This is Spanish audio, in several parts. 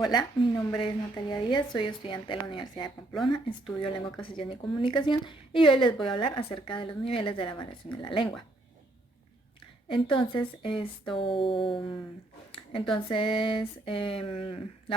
Hola, mi nombre es Natalia Díaz, soy estudiante de la Universidad de Pamplona, estudio lengua castellana y comunicación y hoy les voy a hablar acerca de los niveles de la variación de la lengua. La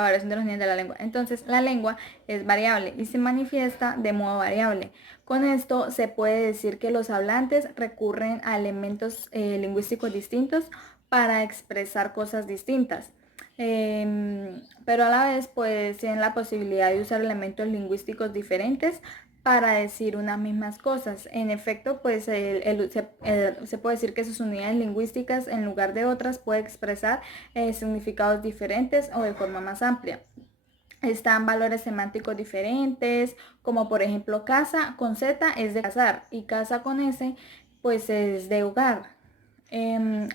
variación de los niveles de la lengua. Entonces, la lengua es variable y se manifiesta de modo variable. Con esto se puede decir que los hablantes recurren a elementos lingüísticos distintos para expresar cosas distintas. Pero a la vez pues tienen la posibilidad de usar elementos lingüísticos diferentes para decir unas mismas cosas. En efecto, pues se puede decir que sus unidades lingüísticas en lugar de otras puede expresar significados diferentes o de forma más amplia. Están valores semánticos diferentes, como por ejemplo casa con Z es de casar y casa con S pues es de hogar.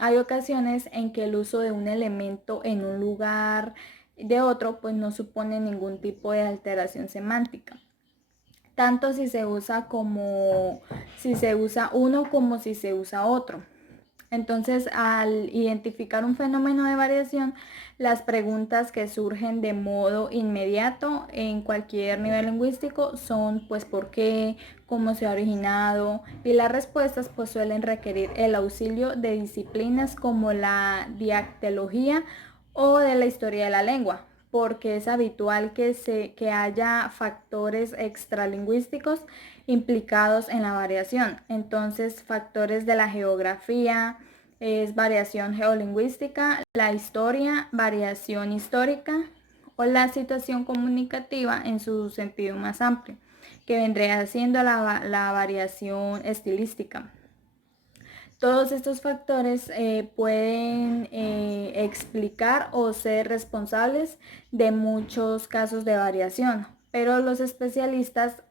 Hay ocasiones en que el uso de un elemento en un lugar de otro pues no supone ningún tipo de alteración semántica, tanto si se usa uno como si se usa otro. Entonces, al identificar un fenómeno de variación, las preguntas que surgen de modo inmediato en cualquier nivel lingüístico son pues por qué, cómo se ha originado, y las respuestas pues suelen requerir el auxilio de disciplinas como la diactología o de la historia de la lengua, porque es habitual que haya factores extralingüísticos implicados en la variación. Entonces, factores de la geografía, es variación geolingüística, la historia, variación histórica o la situación comunicativa en su sentido más amplio, que vendría siendo la variación estilística. Todos estos factores pueden explicar o ser responsables de muchos casos de variación, pero los especialistas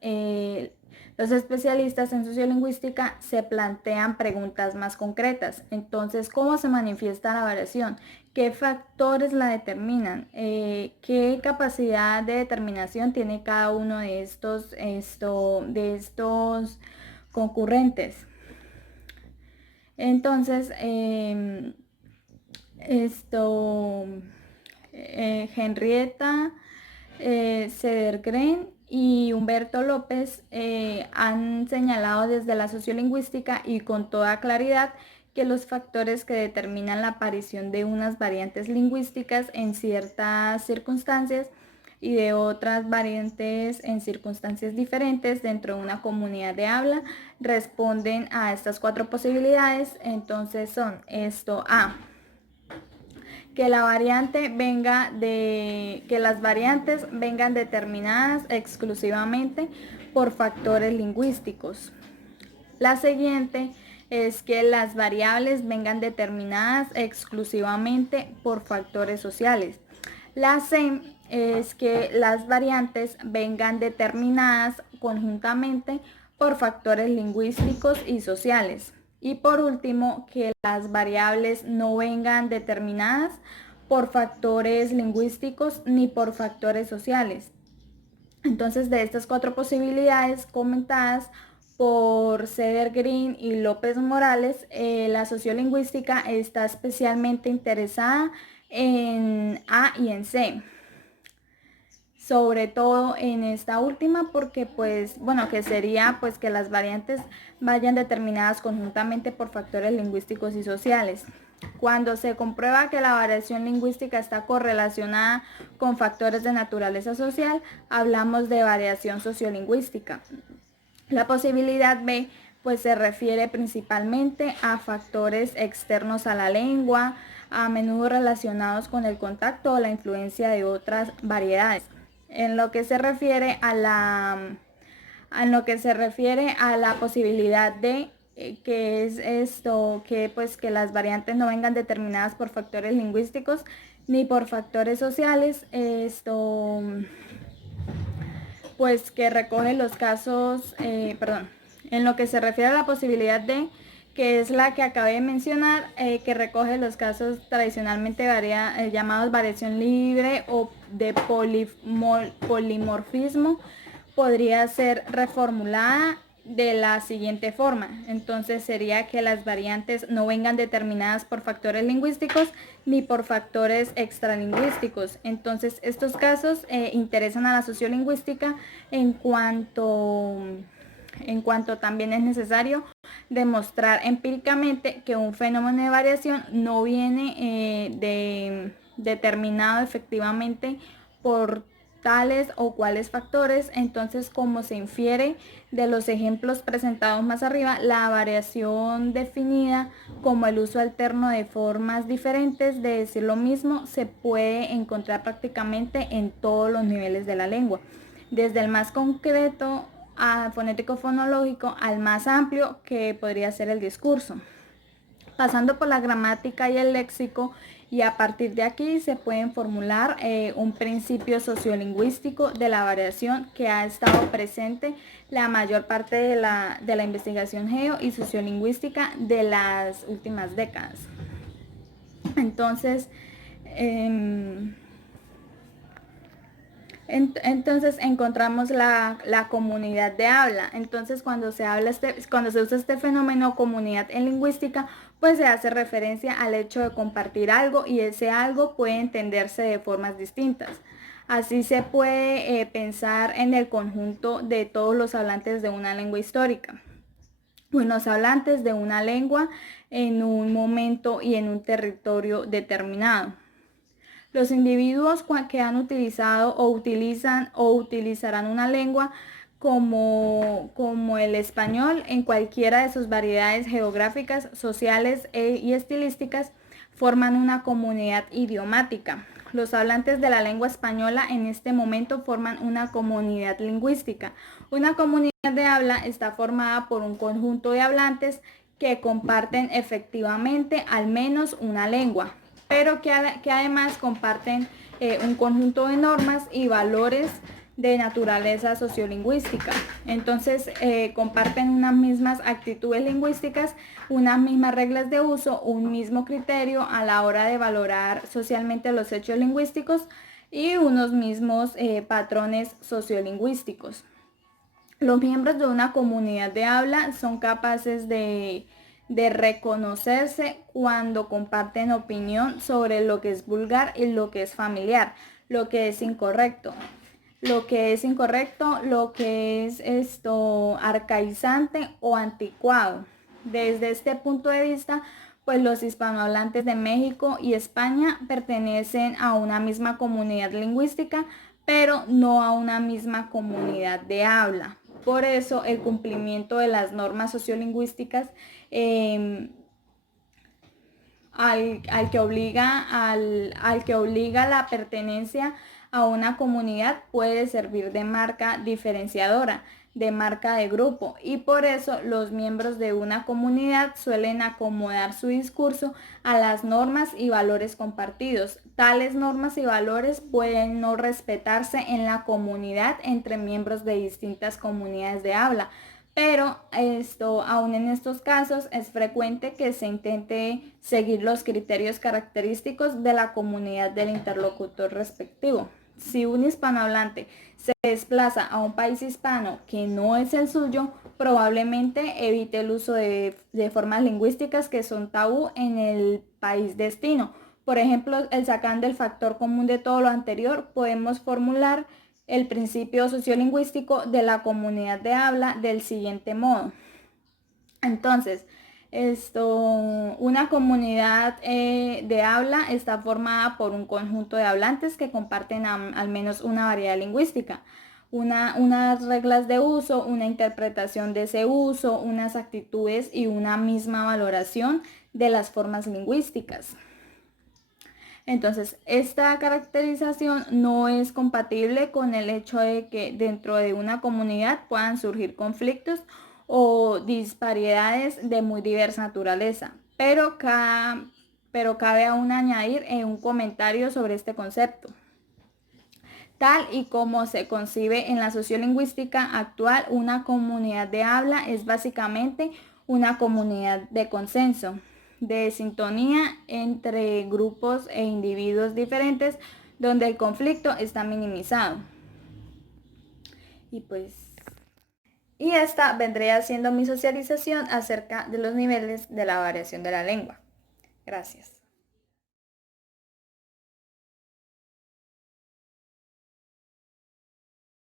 en sociolingüística se plantean preguntas más concretas. Entonces, ¿cómo se manifiesta la variación? ¿Qué factores la determinan? ¿Qué capacidad de determinación tiene cada uno de estos concurrentes? Entonces, Henrietta Cedergren y Humberto López han señalado desde la sociolingüística y con toda claridad que los factores que determinan la aparición de unas variantes lingüísticas en ciertas circunstancias y de otras variantes en circunstancias diferentes dentro de una comunidad de habla responden a estas cuatro posibilidades. Entonces son que las variantes vengan determinadas exclusivamente por factores lingüísticos. La siguiente es que las variables vengan determinadas exclusivamente por factores sociales. La C es que las variantes vengan determinadas conjuntamente por factores lingüísticos y sociales. Y por último, que las variables no vengan determinadas por factores lingüísticos ni por factores sociales. Entonces, de estas cuatro posibilidades comentadas por Cedergren y López Morales, la sociolingüística está especialmente interesada en A y en C, sobre todo en esta última porque que sería pues que las variantes vayan determinadas conjuntamente por factores lingüísticos y sociales. Cuando se comprueba que la variación lingüística está correlacionada con factores de naturaleza social, hablamos de variación sociolingüística. La posibilidad B pues se refiere principalmente a factores externos a la lengua, a menudo relacionados con el contacto o la influencia de otras variedades. En lo que se refiere a la posibilidad de que es esto, que las variantes no vengan determinadas por factores lingüísticos ni por factores sociales, pues que recoge los casos, en lo que se refiere a la posibilidad de, que es la que acabé de mencionar, que recoge los casos tradicionalmente llamados variación libre o de polimorfismo, podría ser reformulada de la siguiente forma. Entonces sería que las variantes no vengan determinadas por factores lingüísticos ni por factores extralingüísticos. Entonces estos casos interesan a la sociolingüística en cuanto también es necesario demostrar empíricamente que un fenómeno de variación no viene determinado efectivamente por tales o cuales factores. Entonces, como se infiere de los ejemplos presentados más arriba, la variación definida como el uso alterno de formas diferentes de decir lo mismo se puede encontrar prácticamente en todos los niveles de la lengua, desde el más concreto fonético fonológico al más amplio, que podría ser el discurso, pasando por la gramática y el léxico, y a partir de aquí se pueden formular un principio sociolingüístico de la variación que ha estado presente la mayor parte de la investigación geo y sociolingüística de las últimas décadas. Entonces, entonces encontramos la comunidad de habla. Entonces cuando se usa este fenómeno comunidad en lingüística, pues se hace referencia al hecho de compartir algo, y ese algo puede entenderse de formas distintas. Así se puede pensar en el conjunto de todos los hablantes de una lengua histórica, unos hablantes de una lengua en un momento y en un territorio determinado. Los individuos que han utilizado o utilizan o utilizarán una lengua como el español en cualquiera de sus variedades geográficas, sociales y estilísticas forman una comunidad idiomática. Los hablantes de la lengua española en este momento forman una comunidad lingüística. Una comunidad de habla está formada por un conjunto de hablantes que comparten efectivamente al menos una lengua, pero que además comparten un conjunto de normas y valores de naturaleza sociolingüística. Entonces comparten unas mismas actitudes lingüísticas, unas mismas reglas de uso, un mismo criterio a la hora de valorar socialmente los hechos lingüísticos y unos mismos patrones sociolingüísticos. Los miembros de una comunidad de habla son capaces de reconocerse cuando comparten opinión sobre lo que es vulgar y lo que es familiar, lo que es incorrecto, lo que es arcaizante o anticuado. Desde este punto de vista, pues los hispanohablantes de México y España pertenecen a una misma comunidad lingüística, pero no a una misma comunidad de habla. Por eso el cumplimiento de las normas sociolingüísticas al que obliga la pertenencia a una comunidad puede servir de marca diferenciadora, de marca de grupo, y por eso los miembros de una comunidad suelen acomodar su discurso a las normas y valores compartidos. Tales normas y valores pueden no respetarse en la comunidad entre miembros de distintas comunidades de habla, pero aún en estos casos es frecuente que se intente seguir los criterios característicos de la comunidad del interlocutor respectivo. Si un hispanohablante se desplaza a un país hispano que no es el suyo, probablemente evite el uso de formas lingüísticas que son tabú en el país destino. Por ejemplo, sacando el factor común de todo lo anterior, podemos formular el principio sociolingüístico de la comunidad de habla del siguiente modo. Entonces, una comunidad de habla está formada por un conjunto de hablantes que comparten al menos una variedad lingüística, unas reglas de uso, una interpretación de ese uso, unas actitudes y una misma valoración de las formas lingüísticas. Entonces, esta caracterización no es compatible con el hecho de que dentro de una comunidad puedan surgir conflictos o disparidades de muy diversa naturaleza, pero cabe aún añadir un comentario sobre este concepto. Tal y como se concibe en la sociolingüística actual, una comunidad de habla es básicamente una comunidad de consenso, de sintonía entre grupos e individuos diferentes, donde el conflicto está minimizado. Y pues Y esta vendría siendo mi socialización acerca de los niveles de la variación de la lengua. Gracias.